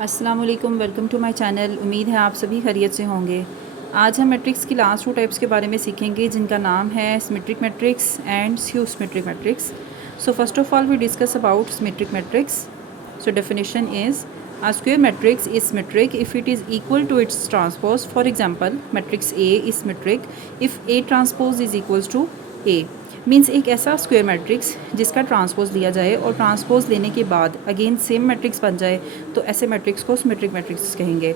अस्सलाम वालेकुम, welcome to my channel. उम्मीद है आप सभी खैरियत से होंगे। आज हम मैट्रिक्स की लास्ट 2 टाइप्स के बारे में सीखेंगे जिनका नाम है symmetric matrix and skew symmetric matrix. So first of all we discuss about symmetric matrix. So definition is a square matrix is symmetric if it is equal to its transpose. For example, matrix A is symmetric if A transpose is equals to A. Means एक ऐसा square matrix जिसका transpose लिया जाए और transpose लेने के बाद again same matrix बन जाए तो ऐसे मैट्रिक्स को सिमेट्रिक मैट्रिक्स कहेंगे।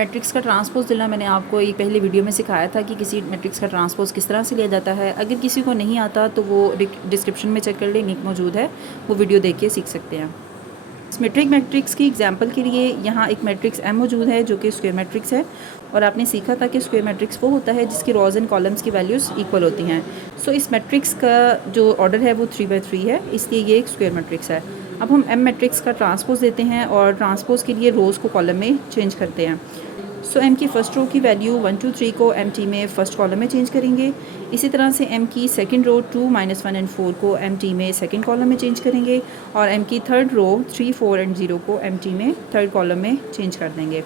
मैट्रिक्स का ट्रांसपोज लेना मैंने आपको एक पहले वीडियो में सिखाया था कि किसी मैट्रिक्स का ट्रांसपोज किस तरह से लिया जाता है। अगर किसी को नहीं आता तो वो डिस्क्रिप्शन में चेक कर ले, लिंक मौजूद है, वो वीडियो देख के सीख सकते हैं। सिमेट्रिक मैट्रिक्स की एग्जांपल के लिए यहाँ एक मैट्रिक्स M मौजूद है जो कि स्क्वायर मैट्रिक्स है और आपने सीखा था कि स्क्वायर मैट्रिक्स वो होता है जिसकी रॉज एंड कॉलम्स की वैल्यूज़ इक्वल होती हैं। सो इस मैट्रिक्स का जो ऑर्डर है वो 3/3 है, इसलिए ये एक स्क्वायर मैट्रिक्स है। अब हम M मैट्रिक्स का ट्रांसपोज देते हैं और ट्रांसपोज के लिए रोज़ को कॉलम में चेंज करते हैं। सो M की फ़र्स्ट रो की वैल्यू 1 2 3 को MT में फ़र्स्ट कॉलम में चेंज करेंगे। इसी तरह से M की सेकंड रो 2 -1 एंड 4 को MT में सेकंड कॉलम में चेंज करेंगे और M की थर्ड रो 3 4 एंड 0 को MT में थर्ड कॉलम में चेंज कर देंगे।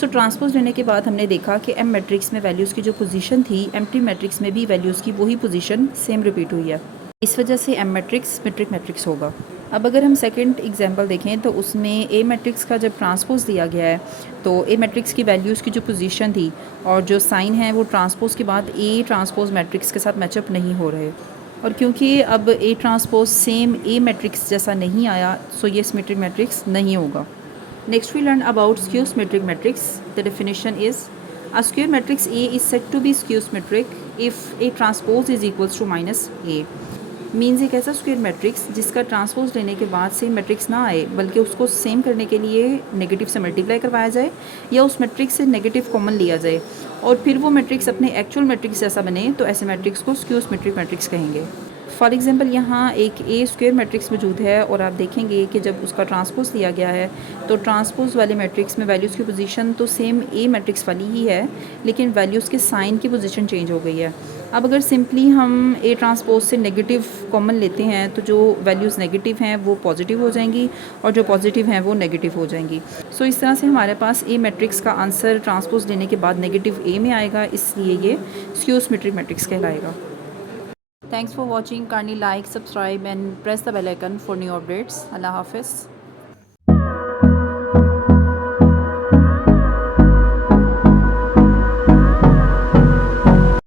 सो ट्रांसपोज लेने के बाद हमने देखा कि M मैट्रिक्स में वैल्यूज़ की जो पोजीशन थी MT मैट्रिक्स में भी वैल्यूज़ की वही पोजीशन सेम रिपीट हुई है। इस वजह से M मैट्रिक्स सिमेट्रिक मैट्रिक्स होगा। अब अगर हम सेकंड एग्जांपल देखें तो उसमें A मैट्रिक्स का जब ट्रांसपोज दिया गया है तो A मैट्रिक्स की वैल्यूज़ की जो पोजीशन थी और जो साइन है वो ट्रांसपोज के बाद A ट्रांसपोज मैट्रिक्स के साथ मैचअप नहीं हो रहे, और क्योंकि अब A transpose same A matrix जैसा नहीं आया सो ये सिमेट्रिक मैट्रिक्स नहीं होगा। Next we learn about skew symmetric matrix. The definition is a square matrix A is said to be skew symmetric if A transpose is equals to -A। Means एक ऐसा square matrix जिसका transpose लेने के बाद same matrix ना आए बल्कि उसको सेम करने के लिए नेगेटिव से मल्टीप्लाई करवाया जाए या उस मैट्रिक्स से नेगेटिव कॉमन लिया जाए और फिर वो मैट्रिक्स अपने एक्चुअल मैट्रिक्स जैसा बने तो ऐसे मैट्रिक्स को स्क्यू सिमेट्रिक मैट्रिक्स कहेंगे। फॉर एग्जांपल यहाँ एक A स्क्वायर मैट्रिक्स मौजूद है और आप देखेंगे कि जब उसका ट्रांसपोज दिया गया है तो ट्रांसपोज वाले मैट्रिक्स में वैल्यूज़ की पोजीशन तो सेम A मैट्रिक्स वाली ही है लेकिन वैल्यूज़ के साइन की पोजीशन चेंज हो गई है। अब अगर सिंपली हम A ट्रांसपोज से नेगेटिव कॉमन लेते हैं तो जो वैल्यूज़ नेगेटिव हैं वो पॉजिटिव हो जाएंगी और जो पॉजिटिव हैं वो नेगेटिव हो जाएंगी। सो इस तरह से हमारे पास A मैट्रिक्स का आंसर ट्रांसपोज लेने के बाद नेगेटिव A में आएगा, इसलिए ये स्क्यू सिमेट्रिक मैट्रिक्स कहलाएगा। Thanks for watching. Kindly like, subscribe and press the bell icon for new updates. Allah Hafiz.